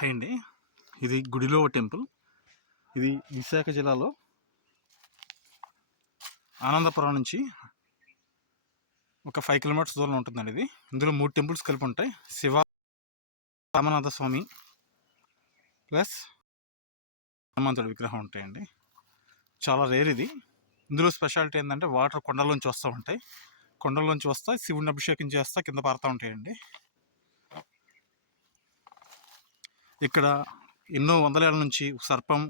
Hi అండి. ఇది గుడిలో టెంపుల్. ఇది విశాఖ జిల్లాలో ఆనందపురం నుంచి ఒక ఫైవ్ కిలోమీటర్స్ దూరంలో ఉంటుందండి ఇది. ఇందులో మూడు టెంపుల్స్ కలిపి ఉంటాయి. శివ రామనాథ స్వామి ప్లస్ హనుమంతుడి విగ్రహం ఉంటాయండి. చాలా రేర్ ఇది. ఇందులో స్పెషాలిటీ ఏంటంటే వాటర్ కొండలోంచి వస్తూ ఉంటాయి. కొండల్లోంచి వస్తాయి శివుని అభిషేకం చేస్తా కింద పారుతూ ఉంటాయండి. ఇక్కడ ఎన్నో వందలేళ్ళ నుంచి సర్పం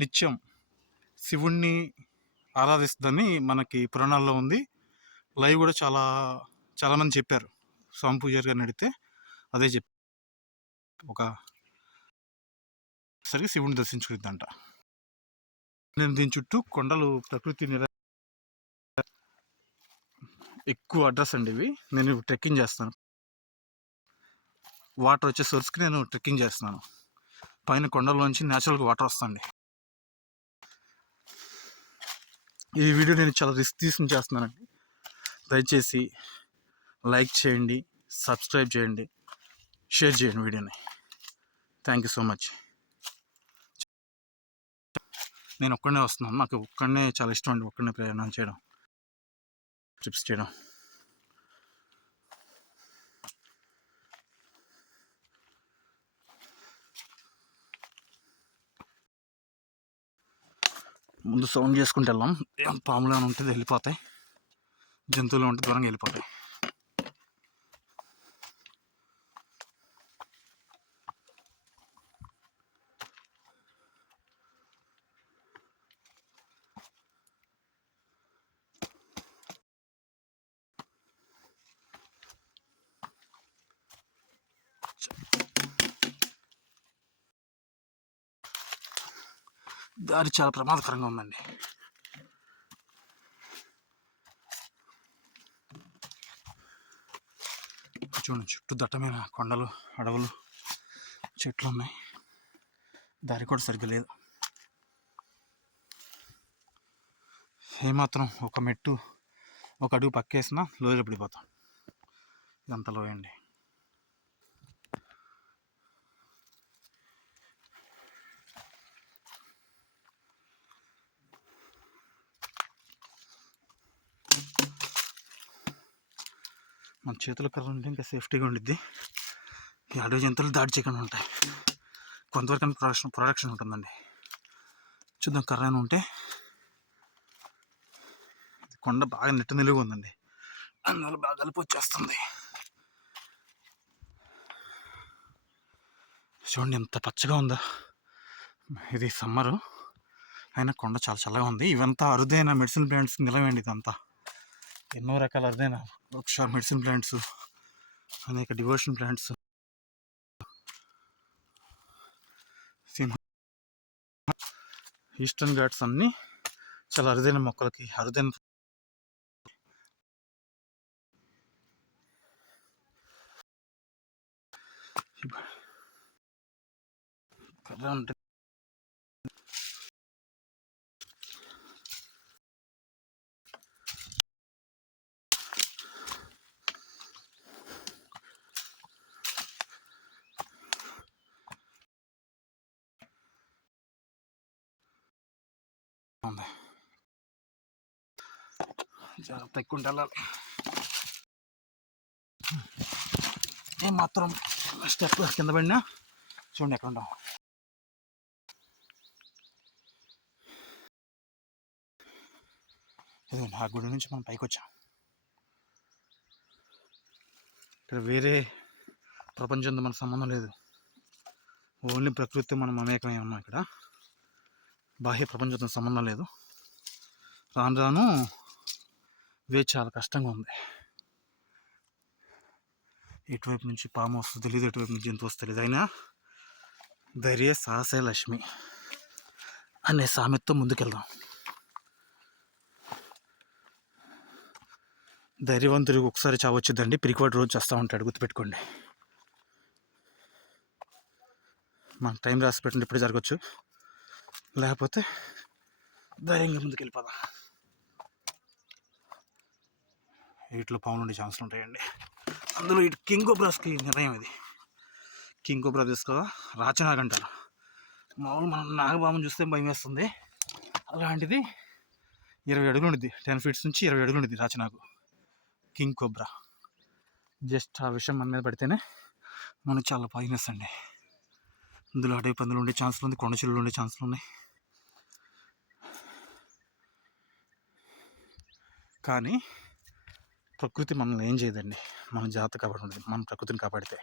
నిత్యం శివుణ్ణి ఆరాధిస్తుందని మనకి పురాణాల్లో ఉంది. లైవ్ కూడా చాలా చాలామంది చెప్పారు. స్వామి పూజారి గారిని అడిగితే అదే చెప్ ఒక సరి శివుని దర్శించుకుందంట. నేను దీని చుట్టూ కొండలు ప్రకృతి నిర ఎక్కువ అడ్రస్ అండి ఇవి. నేను ట్రెక్కింగ్ చేస్తాను. వాటర్ వచ్చే సోర్స్కి నేను ట్రెక్కింగ్ చేస్తున్నాను. పైన కొండల్లోంచి న్యాచురల్గా వాటర్ వస్తుంది. ఈ వీడియో నేను చాలా రిస్క్ తీసుకుని చేస్తున్నానండి. దయచేసి లైక్ చేయండి సబ్స్క్రైబ్ చేయండి షేర్ చేయండి వీడియోని. Thank you so much. నేను ఒక్కడనే వస్తున్నాను. నాకు ఒక్కడనే చాలా ఇష్టం అండి ఒక్కడనే ప్రయాణం చేయడం ట్రిప్స్ చేయడం. ముందు సౌండ్ చేసుకుంటూ వెళ్ళాం ఏం పాములు ఏమైనా ఉంటుంది వెళ్ళిపోతాయి. జంతువులు ఉంటే దూరంగా వెళ్ళిపోతాయి. దారి చాలా ప్రమాదకరంగా ఉందండి. చూడండి చుట్టూ దట్టమైన కొండలు అడవులు చెట్లు ఉన్నాయి. దారి కూడా సరిగ్గా లేదు. ఏమాత్రం ఒక మెట్టు ఒక అడుగు పక్కేసినా లోయలో పడిపోతాం. ఇదంతా లోయండి. మన చేతుల కర్ర ఉంటే ఇంకా సేఫ్టీగా ఉండిద్ది. ఈ అడవి జంతువులు దాడి చేయకుండా ఉంటాయి. కొంతవరకు ప్రొడక్షన్ ప్రొడక్షన్ ఉంటుందండి. చూద్దాం కర్ర అని ఉంటే. కొండ బాగా నెట్టు నిలువ ఉందండి. అందువల్ల బాగా కలిపి వచ్చేస్తుంది. చూడండి ఎంత పచ్చగా ఉందో. ఇది సమ్మరు. అయినా కొండ చాలా చల్లగా ఉంది. ఇవంతా అరుదైన మెడిసిన్ ప్లాంట్స్ నిలవండి ఇదంతా. ఎన్నో రకాల అరుదైన ఒకసారి మెడిసిన్ ప్లాంట్స్ అనేక డివోషన్ ప్లాంట్స్. సింహ ఈస్టర్న్ ఘాట్స్ అన్నీ చాలా అరుదైన మొక్కలకి అరుదైన కర్ర ఉంటే వస్తుంది జాగ్రత్త ఎక్కువ వెళ్ళాలి ఏం మాత్రం స్టెప్ కింద పడినా చూడండి ఎక్కడ ఉండవు ఇదిగోండి ఆ గుడి నుంచి మనం పైకి వచ్చాం. ఇక్కడ వేరే ప్రపంచంతో మన సంబంధం లేదు. ఓన్లీ ప్రకృతి మనం అనేకమై ఉన్నాం ఇక్కడ. బాహ్య ప్రపంచంతో సంబంధం లేదు. రాను రాను వే చాలా కష్టంగా ఉంది. ఇటువైపు నుంచి పాము వస్తుంది తెలియదు ఎటువైపు నుంచి జంతువు వస్తుంది తెలియదు అయినా ధైర్య సాహసే లక్ష్మి అనే సామెతతో ముందుకెళ్దాం. ధైర్యవంతుడికి ఒకసారి చావచ్చుదండి పిరికివాడు రోజు చేస్తూ ఉంటాడు గుర్తుపెట్టుకోండి. మన టైం రాసి పెట్టండి ఇప్పుడు జరగచ్చు. లేకపోతే ధైర్యంగా ముందుకెళ్ళిపోదాం. వీటిలో పాములు ఉండే ఛాన్సులు ఉంటాయండి. అందులో ఇటు కింగ్ కోబ్రాస్కి నిర్ణయం ఇది. కింగ్ కోబ్రా తీసుకో రాచనాగ్ అంటారు. మామూలు మనం నాగబామని చూస్తే భయం వేస్తుంది. అలాంటిది ఇరవై అడుగులు ఉండిద్ది టెన్ ఫీట్స్ నుంచి ఇరవై అడుగులు ఉండిద్ది రాచనాగు. కింగ్ కోబ్రా జస్ట్ ఆ విషయం మన మీద పడితేనే మనకు చాలా పాయినెస్ అండి. ఇందులో అడవి పందులు ఉండే ఛాన్సులు ఉంది కొండ చిల్లులు ఉండే ఛాన్సులు ఉన్నాయి. కానీ ప్రకృతి మనల్ని ఏం చేయదండి. మన జాత కాపాడు ఉండదు మనం ప్రకృతిని కాపాడితే.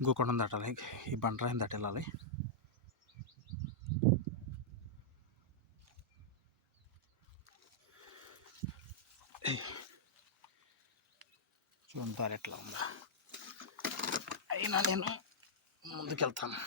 ఇంకో కొండను దాటాలి ఈ బండరాయిని దాటి చూడండి ఎట్లా ఉందా. అయినా నేను ముందుకెళ్తాను.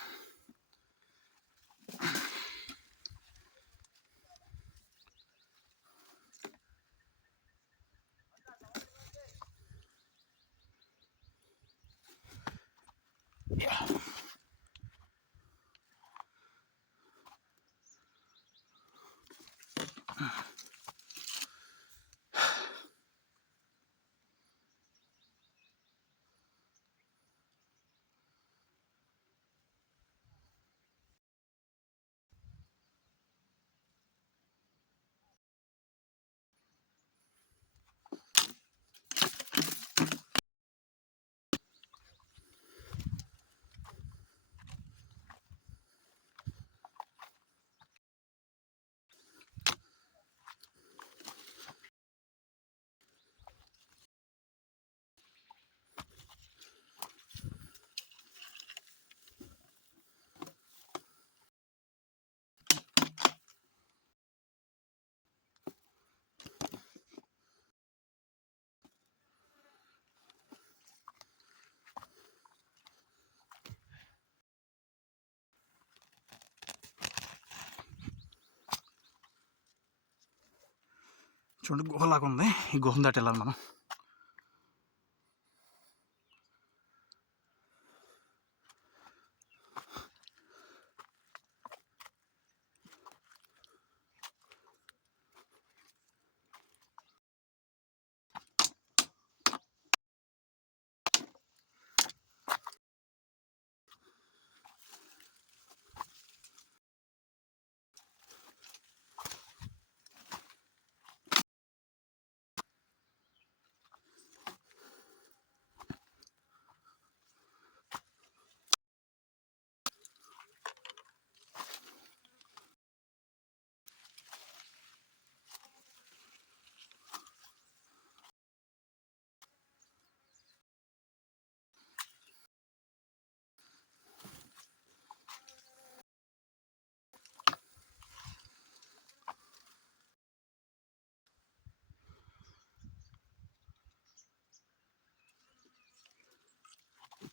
చూడండి గుహలాగా ఉంది. ఈ గుహం దాటి వెళ్ళాలి మనం.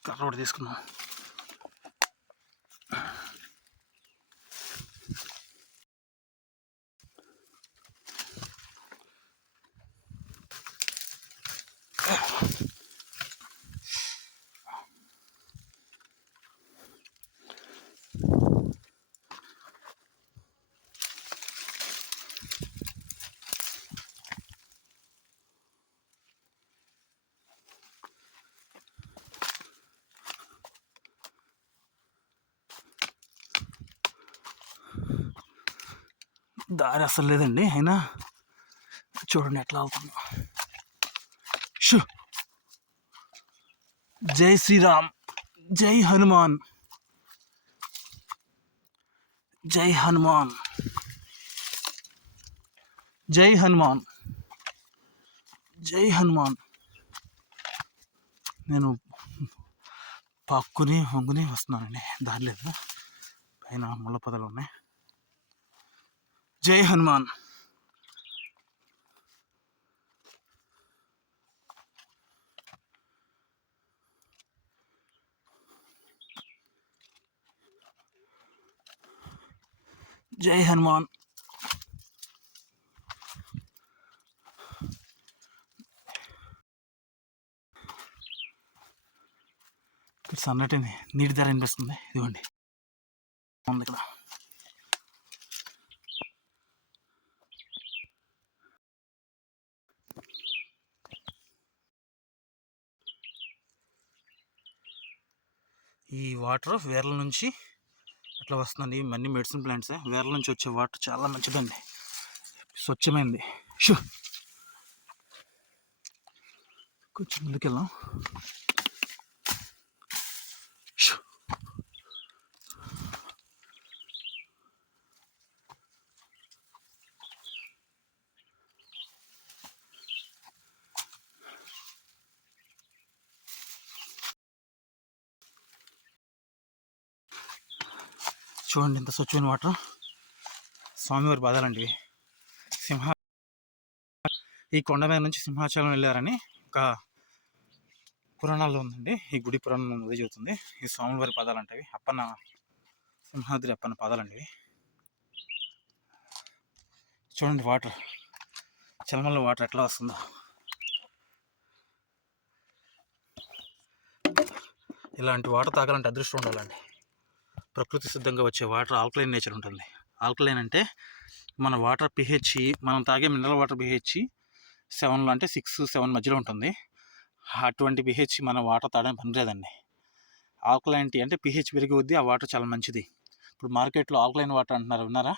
కర్ర ఒకటి తీసుకున్నాం దారి అసలు లేదండి. అయినా చూడండి ఎట్లా అవుతుందో. షూ. జై శ్రీరామ్. జై హనుమాన్. జై హనుమాన్. జై హనుమాన్. జై హనుమాన్. నేను పాక్కుని వంగుని వస్తున్నానండి. దారి లేదు. పైన ముళ్ళ పొదలు ఉన్నాయి. జై హనుమాన్. జై హనుమాన్. సన్నటి నీటి ధర అనిపిస్తుంది ఇదిగోండి. ఉంది ఇక్కడ. ఈ వాటర్ వేర్ల నుంచి అట్లా వస్తుందండి? ఇవన్నీ మెడిసిన్ ప్లాంట్స్. వేర్ల నుంచి వచ్చే వాటర్ చాలా మంచిదండి. స్వచ్ఛమైంది. షూ. కొంచెం ముందుకెళ్ళాం చూడండి ఇంత స్వచ్ఛమైన వాటర్. స్వామివారి బాధాలండి సింహ ఈ కొండ మీద నుంచి సింహాచలం వెళ్ళారని ఒక పురాణాల్లో ఉందండి. ఈ గుడి పురాణం ఉదయం చెబుతుంది. ఈ స్వామివారి పాదాలు అంటవి అప్పన్న సింహాద్రి అప్పన్న పాదాలు అండి చూడండి వాటర్. చలమల్లో వాటర్ ఎట్లా వస్తుందో. ఇలాంటి వాటర్ తాగాలంటే అదృష్టం ఉండాలండి. ప్రకృతి సిద్ధంగా వచ్చే వాటర్ ఆల్కలైన్ నేచర్ ఉంటుంది. ఆల్కలైన్ అంటే మన వాటర్ పిహెచ్ మనం తాగే మినరల్ వాటర్ పిహెచ్ సెవెన్లో అంటే సిక్స్ సెవెన్ మధ్యలో ఉంటుంది. అటువంటి పిహెచ్ మన వాటర్ తాగడానికి పనిలేదండి ఆల్కలైన్ టీ అంటే పిహెచ్ పెరిగి వద్ది ఆ వాటర్ చాలా మంచిది. ఇప్పుడు మార్కెట్లో ఆల్కలైన్ వాటర్ అంటున్నారు విన్నారా?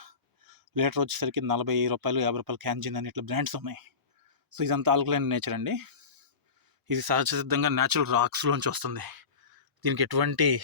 లీటర్ వచ్చేసరికి నలభై రూపాయలు యాభై రూపాయలు క్యాన్జీన్ అని ఇట్లా బ్రాండ్స్ ఉన్నాయి. సో ఇదంతా ఆల్కలైన్ నేచర్ అండి. ఇది సహజ సిద్ధంగా న్యాచురల్ రాక్స్లోంచి వస్తుంది. దీనికి ఎటువంటి